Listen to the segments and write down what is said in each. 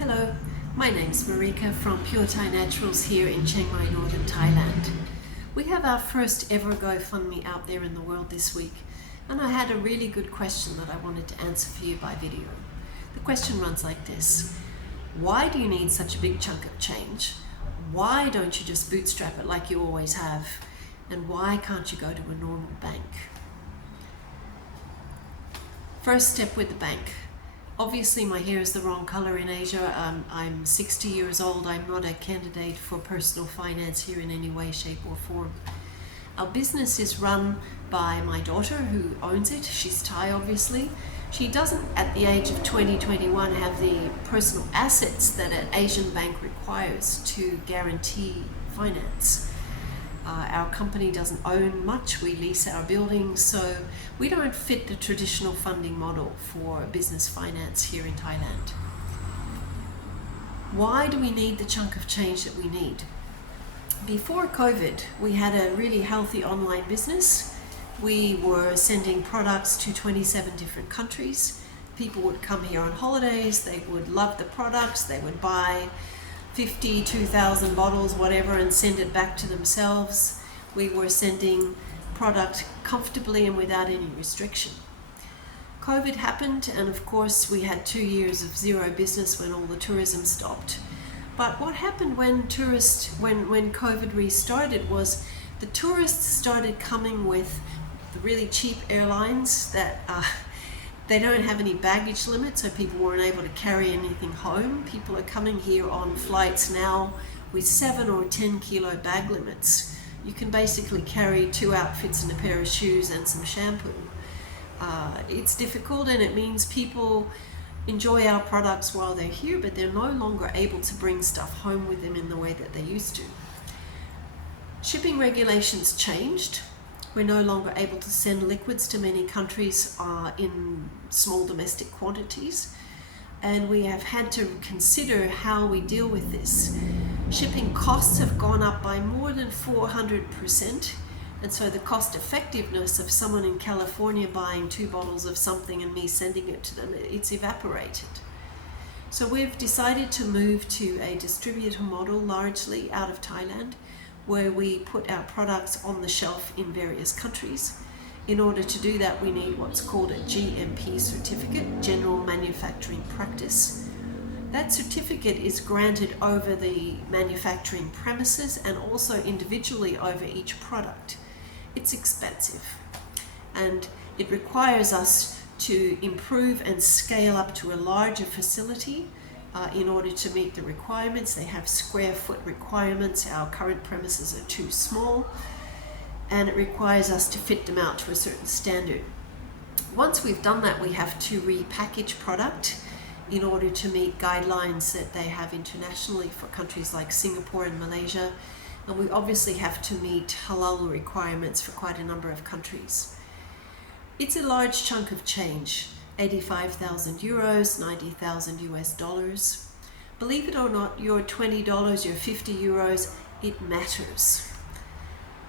Hello, my name's Marika from Pure Thai Naturals here in Chiang Mai, Northern Thailand. We have our first ever GoFundMe out there in the world this week, and I had a really good question that I wanted to answer for you by video. The question runs like this: why do you need such a big chunk of change? Why don't you just bootstrap it like you always have? And why can't you go to a normal bank? First step with the bank. Obviously my hair is the wrong color in Asia. I'm 60 years old. I'm not a candidate for personal finance here in any way, shape or form. Our business is run by my daughter who owns it. She's Thai, obviously. She doesn't, at the age of 21, have the personal assets that an Asian bank requires to guarantee finance. Our company doesn't own much. We lease our buildings, so we don't fit the traditional funding model for business finance here in Thailand. Why do we need the chunk of change that we need? Before COVID, we had a really healthy online business. We were sending products to 27 different countries. People would come here on holidays, they would love the products, they would buy 50, 2,000 bottles, whatever, and send it back to themselves. We were sending product comfortably and without any restriction. COVID happened, and of course we had 2 years of zero business when all the tourism stopped. But what happened when COVID restarted was the tourists started coming with the really cheap airlines that they don't have any baggage limit, so people weren't able to carry anything home. People are coming here on flights now with 7 or 10 kilo bag limits. You can basically carry 2 outfits and a pair of shoes and some shampoo. It's difficult, and it means people enjoy our products while they're here, but they're no longer able to bring stuff home with them in the way that they used to. Shipping regulations changed. We're no longer able to send liquids to many countries in small domestic quantities, and we have had to consider how we deal with this. Shipping costs have gone up by more than 400%, and so the cost effectiveness of someone in California buying 2 bottles of something and me sending it to them, it's evaporated. So we've decided to move to a distributor model largely out of Thailand, where we put our products on the shelf in various countries. In order to do that, we need what's called a GMP certificate, General Manufacturing Practice. That certificate is granted over the manufacturing premises and also individually over each product. It's expensive, and it requires us to improve and scale up to a larger facility in order to meet the requirements. They have square foot requirements. Our current premises are too small, and it requires us to fit them out to a certain standard. Once we've done that, we have to repackage product in order to meet guidelines that they have internationally for countries like Singapore and Malaysia, and we obviously have to meet halal requirements for quite a number of countries. It's a large chunk of change. 85,000 euros, 90,000 US dollars. Believe it or not, your $20, your 50 euros, it matters.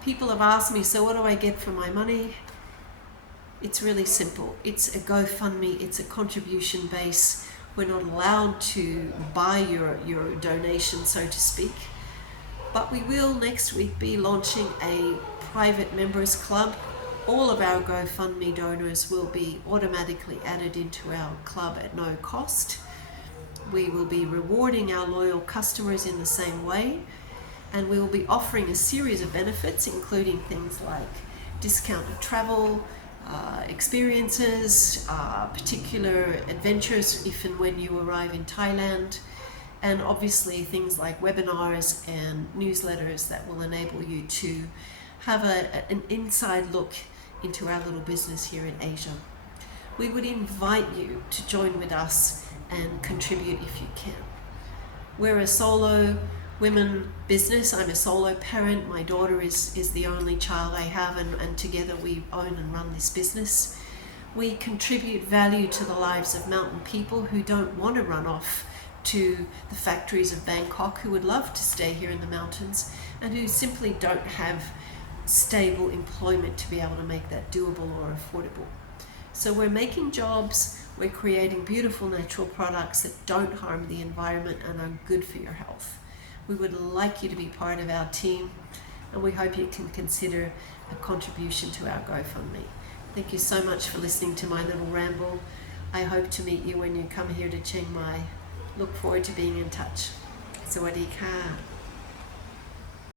People have asked me, so what do I get for my money? It's really simple. It's a GoFundMe, it's a contribution base. We're not allowed to buy your donation, so to speak. But we will next week be launching a private members club. All of our GoFundMe donors will be automatically added into our club at no cost. We will be rewarding our loyal customers in the same way, and we will be offering a series of benefits, including things like discounted travel, experiences, particular adventures if and when you arrive in Thailand, and obviously things like webinars and newsletters that will enable you to have an inside look into our little business here in Asia. We would invite you to join with us and contribute if you can. We're a solo women business. I'm a solo parent. My daughter is the only child I have, and together we own and run this business. We contribute value to the lives of mountain people who don't want to run off to the factories of Bangkok, who would love to stay here in the mountains and who simply don't have stable employment to be able to make that doable or affordable. So we're making jobs, We're creating beautiful natural products that don't harm the environment and are good for your health. We would like you to be part of our team, and we hope you can consider a contribution to our GoFundMe. Thank you so much for listening to my little ramble. I hope to meet you when you come here to Chiang Mai. Look forward to being in touch. Sawadee ka.